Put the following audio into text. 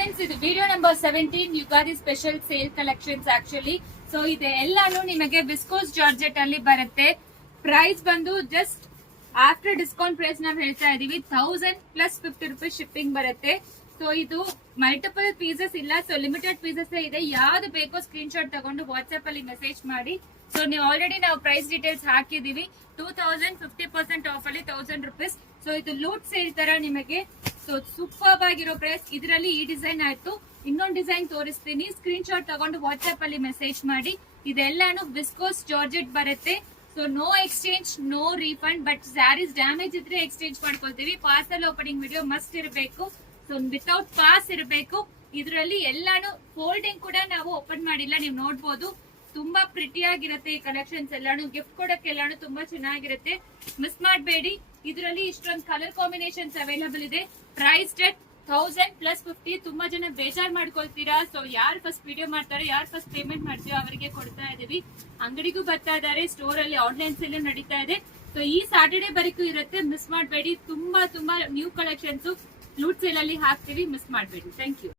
Friends, ಇದು video number 17 Ugadi special sale collections actually. So ಇದು ಎಲ್ಲಾನು ನಿಮಗೆ ವಿಸ್ಕೋಸ್ ಜಾರ್ಜೆಟ್ ಅಲ್ಲಿ ಬರುತ್ತೆ. ಪ್ರೈಸ್ ಬಂದು ಜಸ್ಟ್ ಆಫ್ಟರ್ ಡಿಸ್ಕೌಂಟ್ ಪ್ರೈಸ್ ನಾವು ಹೇಳ್ತಾ ಇದೀವಿ 1000 ಪ್ಲಸ್ 50 ರೂಪೀಸ್ ಶಿಪ್ಪಿಂಗ್ ಬರುತ್ತೆ. ಸೊ ಇದು ಮಲ್ಟಿಪಲ್ ಪೀಸಸ್ ಇಲ್ಲ, ಸೊ ಲಿಮಿಟೆಡ್ ಪೀಸಸ್ ಇದೆ. ಯಾವ್ದು ಬೇಕೋ ಸ್ಕ್ರೀನ್ ಶಾಟ್ ತಗೊಂಡು ವಾಟ್ಸ್ಆಪ್ ಅಲ್ಲಿ ಮೆಸೇಜ್ ಮಾಡಿ. ಸೊ ನೀವು ಆಲ್ರೆಡಿ ನಾವು ಪ್ರೈಸ್ ಡೀಟೇಲ್ಸ್ ಹಾಕಿದೀವಿ. 2000 50% ಆಫ್ ಅಲ್ಲಿ 1000 ರೂಪೀಸ್. ಸೊ ಇದು ಲೂಟ್ ಸೇಲ್ ತರ ನಿಮಗೆ. ಸೊ ಸೂಪರ್ ಆಗಿರೋ ಪ್ರೈಸ್. ಇದರಲ್ಲಿ ಈ ಡಿಸೈನ್ ಆಯ್ತು, ಇನ್ನೊಂದು ಡಿಸೈನ್ ತೋರಿಸ್ತೀನಿ. ಸ್ಕ್ರೀನ್ ಶಾಟ್ ತಗೊಂಡು ವಾಟ್ಸ್ಆಪ್ ಅಲ್ಲಿ ಮೆಸೇಜ್ ಮಾಡಿ. ಇದೆಲ್ಲಾನು ವಿಸ್ಕೋಸ್ ಜಾರ್ಜೆಟ್ ಬರುತ್ತೆ. So no exchange, no refund. But sarees damage ಇದ್ರೆ ಎಕ್ಸ್ಚೇಂಜ್ ಮಾಡ್ಕೊಳ್ತೀವಿ. ಪಾರ್ಸಲ್ ಓಪನಿಂಗ್ ವಿಡಿಯೋ ಮಸ್ಟ್ ಇರಬೇಕು. ಸೊ ವಿತೌಟ್ ಪಾಸ್ ಇರಬೇಕು. ಇದರಲ್ಲಿ ಎಲ್ಲಾನು ಫೋಲ್ಡಿಂಗ್ ಕೂಡ ನಾವು ಓಪನ್ ಮಾಡಿಲ್ಲ, ನೀವು ನೋಡ್ಬೋದು. ತುಂಬಾ ಪ್ರಿಟಿ ಆಗಿರುತ್ತೆ ಈ ಕಲೆಕ್ಷನ್ಸ್ ಎಲ್ಲಾನು. ಗಿಫ್ಟ್ ಕೊಡಕ್ಕೆಲ್ಲಾನು ತುಂಬಾ ಚೆನ್ನಾಗಿರುತ್ತೆ, ಮಿಸ್ ಮಾಡಬೇಡಿ. ಇದರಲ್ಲಿ ಇಷ್ಟೊಂದು ಕಲರ್ ಕಾಂಬಿನೇಷನ್ಸ್ ಅವೈಲಬಲ್ ಇದೆ. ಪ್ರೈಸ್ ಡೆಟ್ 1000 ಪ್ಲಸ್ 50. ತುಂಬಾ ಜನ ಬೇಜಾರ್ ಮಾಡ್ಕೊಳ್ತೀರಾ. ಸೊ ಯಾರು ಫಸ್ಟ್ ವಿಡಿಯೋ ಮಾಡ್ತಾರೆ, ಯಾರು ಫಸ್ಟ್ ಪೇಮೆಂಟ್ ಮಾಡ್ತೀರೋ ಅವರಿಗೆ ಕೊಡ್ತಾ ಇದೀವಿ. ಅಂಗಡಿಗೂ ಬರ್ತಾ ಇದಾರೆ, ಸ್ಟೋರ್ ಅಲ್ಲಿ ಆನ್ಲೈನ್ ಸೇಲ್ ನಡೀತಾ ಇದೆ. ಸೊ ಈ ಸ್ಯಾಟರ್ಡೇ ಬರೀಕು ಇರುತ್ತೆ, ಮಿಸ್ ಮಾಡಬೇಡಿ. ತುಂಬಾ ನ್ಯೂ ಕಲೆಕ್ಷನ್ಸ್ ಲೂಟ್ ಸೇಲ್ ಅಲ್ಲಿ ಹಾಕ್ತೀವಿ, ಮಿಸ್ ಮಾಡಬೇಡಿ. Thank you.